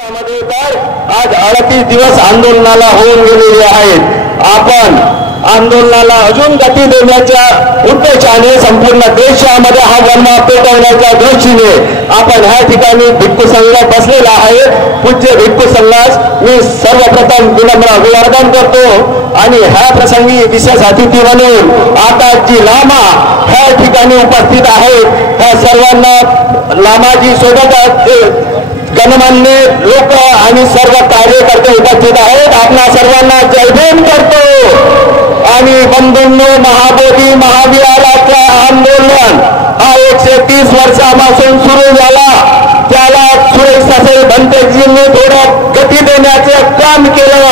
भारतामध्ये तर आज 38 दिवस आंदोलनाला होऊन गेलेले आहेत। आपण आंदोलनाला अजून गती देण्याच्या उद्देशाने संपूर्ण देशामध्ये हा वनवा पेटवण्याच्या दृष्टीने आपण ह्या ठिकाणी भिक्खू संघात बसलेला आहे। पूज्य भिक्खू संघास मी सर्वप्रथम विनम्र अभिवादन करतो आणि ह्या प्रसंगी विशेष अतिथी म्हणून आकाशजी लामा ह्या ठिकाणी उपस्थित आहेत। ह्या सर्वांना लामाजी सोबत गणमान्य लोक आणि सर्व कार्यकर्ते उपस्थित आहेत। आपणा सर्वांना जय भीम करतो आणि बंधूंनो, महाबोधी महाविहाराचा आंदोलन हा 130 वर्षापासून सुरू झाला। त्याला सुरेश सासई भंतेजींनी थोडं गती देण्याचं काम केलं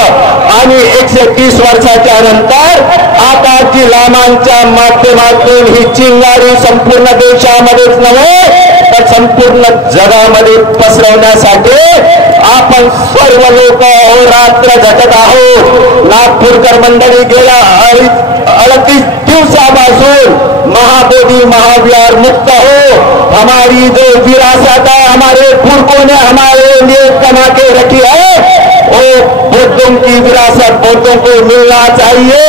आणि 130 वर्षाच्या नंतर आकाशजी लामांच्या माध्यमातून ही चिंगारी संपूर्ण देशामध्येच नव्हे तर संपूर्ण जगामध्ये पसरवण्यासाठी आपण सर्व लोक अहोरात्र झटत आहोत। नागपूरकर मंडळी गेल्या 38 दिवसापासून महाबोधी महाविहार मुक्त हो, हमारी जो विरासत है हमारे पुरखों ने हमारे लिए कमा के रखी है वो बौद्धों की विरासत बौद्धों को मिलना चाहिए।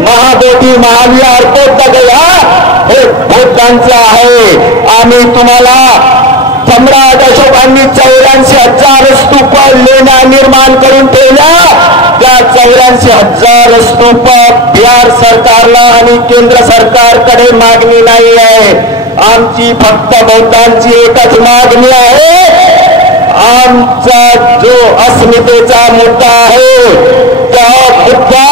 महाबोधी महाविहार बौद्ध गया हे बौद्धांचं आहे। आम्ही तुम्हाला सम्राट अशोकांनी 84,000 स्तूप लेण्या निर्माण करून ठेवल्या। त्या 84,000 स्तूप बिहार सरकारला आणि केंद्र सरकारकडे मागणी नाही आहे। आमची फक्त बौद्धांची एकच मागणी आहे। आमचा जो अस्मितेचा मुद्दा आहे त्या मुद्दा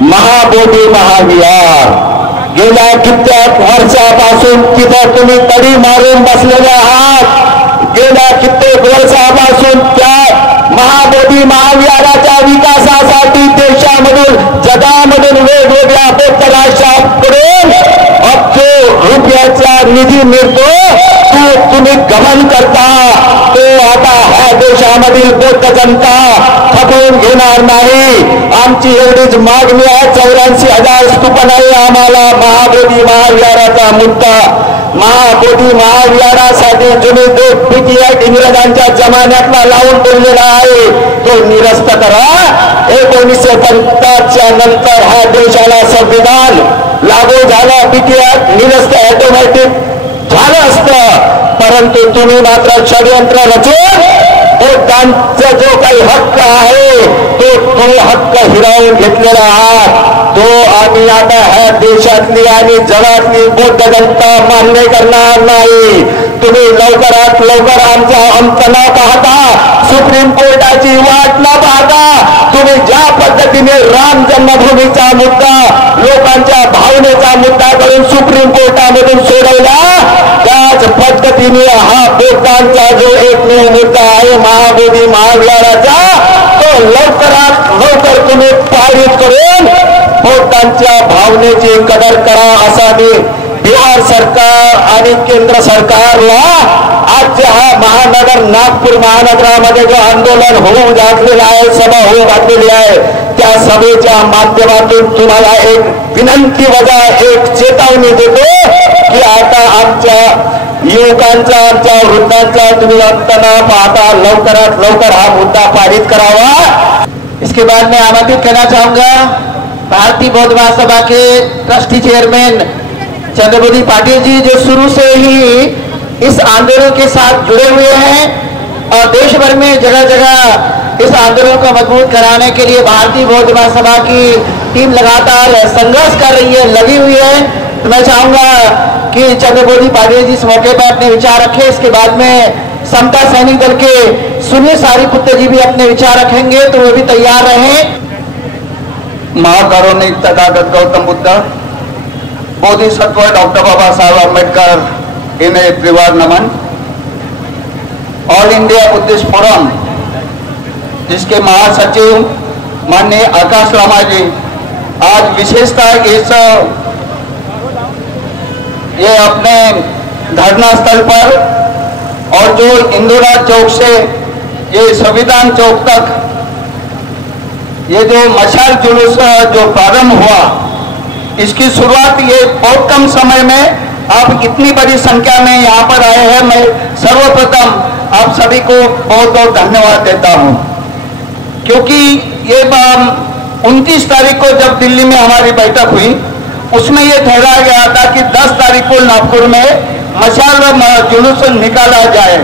महाबोधी महाविहार गेल्या कित्येक वर्षापासून तिथं तुम्ही तडी मारून बसलेले आहात। गेल्या कित्येक वर्षापासून त्या महाबोधी महाविहाराच्या विकासासाठी देशामधून जगामधून वेगवेगळ्या बौद्ध राष्ट्रांकडून अब्जो रुपयाचा निधी मिळतो तो तुम्ही गमन करता। तो आता ह्या देशामधील बौद्ध जनता खपवून घेणार नाही। आमची एवढीच मागणी आहे। 84,000 स्तूप नाही आम्हाला महाबोधी महाविहाराचा मुद्दा। महाबोधी महाविहारासाठी जुनी जो पीटीआय इंग्रजांच्या जमान्यातला लावून ठेवलेला आहे तो निरस्त करा। 1950च्या नंतर ह्या देशाला संविधान लागू झालं, पीटीआय निरस्त ऑटोमॅटिक झालं असतं, परंतु तुम्ही मात्र षडयंत्र रचून बौद्धांचा जो काही हक्क आहे तो हक्क हिरावून घेतलेला आहात। तो आम्ही आता ह्या देशातली आणि जगातली बौद्ध जनता मान्य करणार नाही। तुम्ही लवकरात लवकर आमचा अंत न पाहता, सुप्रीम कोर्टाची वाट न पाहता तुम्ही ज्या पद्धतीने राम जन्मभूमीचा मुद्दा लोकांच्या भावनेचा मुद्दा करून सुप्रीम कोर्टामधून सोडवला, त्याच पद्धतीने हा बौद्धांचा जो एकमेव मुद्दा आहे महाबोधी महाविहाराचा तो लवकरात लवकर तुम्ही पारित करून बौद्धांच्या भावनेची कदर करा असा मी बिहार सरकार आणि केंद्र सरकारला आज हा महानगर नागपूर महानगरामध्ये जो आंदोलन होऊ घातलेलं आहे, सभा होऊ घातलेली आहे, त्या सभेच्या माध्यमातून तुम्हाला एक विनंती वजा एक चेतावणी देतो की आता आमच्या युवकांचा आमच्या वृद्धांचा तुम्ही अंत न पाहता लवकरात लवकर हा मुद्दा पारित करावा। इसके बाद मैं आमंत्रित करना चाहूंगा भारतीय बौद्ध महासभा के ट्रस्टी चेयरमैन चंद्रबोधी पाटिल जी, जो शुरू से ही इस आंदोलन के साथ जुड़े हुए हैं और देश भर में जगह जगह इस आंदोलन को मजबूत कराने के लिए भारतीय बौद्ध महासभा की टीम लगातार संघर्ष कर रही है, लगी हुई है। तो मैं चाहूंगा कि चंद्रबोधी पाटिल जी इस मौके पर अपने विचार रखें। इसके बाद में समता सैनिक दल के सुनील सारीपुत्र जी भी अपने विचार रखेंगे, तो वो भी तैयार रहें। महाकारुणिक तथागत गौतम बुद्ध, बोधिसत्व डॉक्टर बाबा साहब अम्बेडकर इन्हें त्रिवार नमन। ऑल इंडिया बुद्धिस्ट फोरम जिसके महासचिव माननीय आकाश लामा जी आज विशेषतः इस ये अपने धरना स्थल पर और जो इंदिरा चौक से ये संविधान चौक तक ये जो मशाल जुलूस जो प्रारंभ हुआ, इसकी शुरुआत ये बहुत कम समय में आप इतनी बड़ी संख्या में यहाँ पर आए हैं। मैं सर्वप्रथम आप सभी को बहुत बहुत धन्यवाद देता हूं, क्योंकि ये 29 तारीख को जब दिल्ली में हमारी बैठक हुई, उसमें ये ठहराया गया था कि 10 तारीख को नागपुर में मशाल व जुलूस निकाला जाए।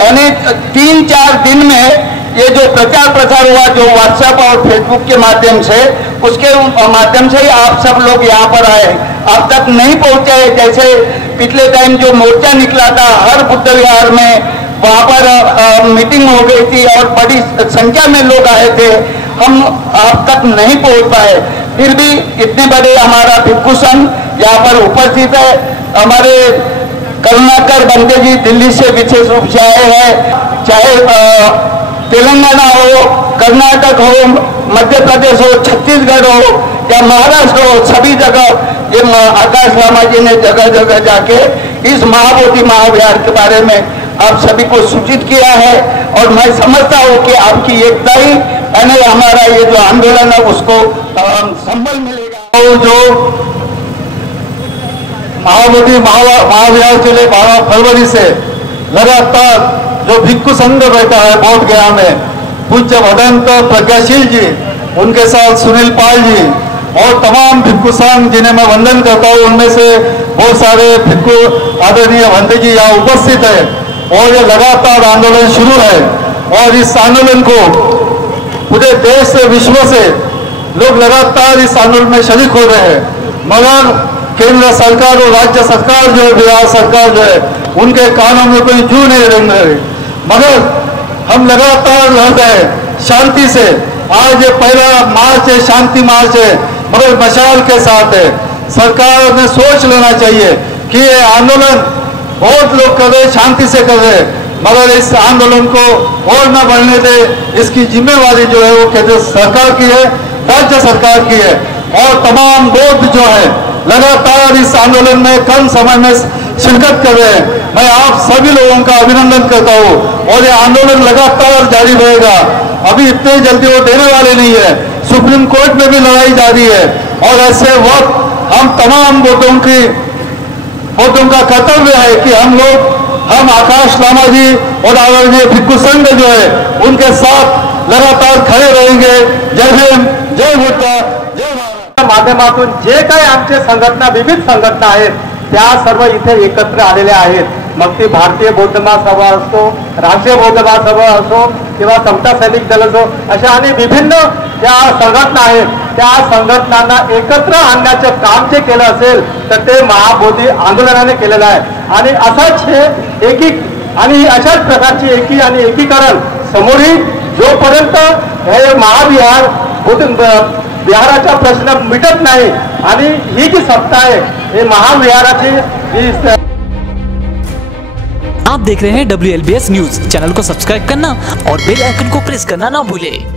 यानी 3-4 दिन में ये जो प्रचार प्रसार हुआ, जो व्हाट्सएप और फेसबुक के माध्यम से, उसके माध्यम से ही आप सब लोग यहाँ पर आए। अब तक नहीं पहुंचे। जैसे पिछले टाइम जो मोर्चा निकला था हर बुद्ध विहार में, वहाँ पर मीटिंग हो गई थी और बड़ी संख्या में लोग आए थे, हम अब तक नहीं पहुंच पाए। फिर भी इतने बड़े हमारा भिक्षु संघ यहाँ पर उपस्थित है। हमारे करुणाकर बंदे जी दिल्ली से विशेष रूप से आए हैं। चाहे तेलंगाना हो, कर्नाटक हो, मध्य प्रदेश हो, छत्तीसगढ़ हो या महाराष्ट्र हो, सभी जगह ये आकाश लामा जी ने जगह जगह जाके इस महाबोधि महाविहार के बारे में आप सभी को सूचित किया है। और मैं समझता हूँ कि आपकी एकता ही यानी हमारा ये जो आंदोलन है उसको संबल मिलेगा। तो जो महाबोधि महाविहार के लिए 12 फरवरी से लगातार जो भिक्षु संघ बैठा है बोध गया में, पूज्य भदंत प्रज्ञाशील जी, उनके साथ सुनील पाल जी और तमाम भिक्षु संघ जिन्हें मैं वंदन करता हूँ, उनमें से बहुत सारे भिक्षु आदरणीय भंते जी यहाँ उपस्थित है। और ये लगातार आंदोलन शुरू है और इस आंदोलन को पूरे देश से विश्व से लोग लगातार इस आंदोलन में शरीक हो रहे हैं। मगर केंद्र सरकार और राज्य सरकार जो है, बिहार सरकार जो है, उनके कानों में कोई जू नहीं रंग रहे। मगर हम लगातार लड़ रहे हैं शांति से। आज ये पहला मार्च है, शांति मार्च है, मगर मशाल के साथ है। सरकार ने सोच लेना चाहिए कि ये आंदोलन बहुत लोग कर रहे, शांति से कर रहे, मगर इस आंदोलन को और न बढ़ने दे, इसकी जिम्मेवारी जो है वो केंद्र सरकार की है, राज्य सरकार की है। और तमाम बौद्ध जो है लगातार इस आंदोलन में कम समय में शिरकत कर रहे हैं। मैं आप सभी लोगों का अभिनंदन करता हूँ और ये आंदोलन लगातार जारी रहेगा। अभी इतने जल्दी वो देने वाले नहीं है। सुप्रीम कोर्ट में भी लड़ाई जारी है और ऐसे वक्त हम तमाम बौद्धों का कर्तव्य है कि हम आकाश लामा जी और आदरणीय भिक्षु संघ जो है उनके साथ लगातार खड़े रहेंगे। जय भीम, जय बुद्ध, जय भारत। माध्यमातून जे काही आमचे संघटना, विविध संघटना आहेत त्या सर्व इथे एकत्र आलेल्या आहेत। मग ती भारतीय बौद्ध महासभा असो, राष्ट्रीय बौद्ध महासभा असो किंवा समता सैनिक दल असो, अशा अनेक विभिन्न ज्या संघटना आहेत त्या संघटनांना एकत्र आणण्याचे काम जे केलं असेल तर ते महाबोधी आंदोलनाने केलेलं आहे। आणि असाच हे आणि अशाच प्रकारची एकी आणि एकीकरण समोरील जोपर्यंत हे महाविहार विहाराचा प्रश्न मिटत नाही आणि ही जी सत्ता आहे हे महाविहाराची आप देख रहे हैं WLBS न्यूज। चैनल को सब्सक्राइब करना और बेल आइकन को प्रेस करना ना भूले।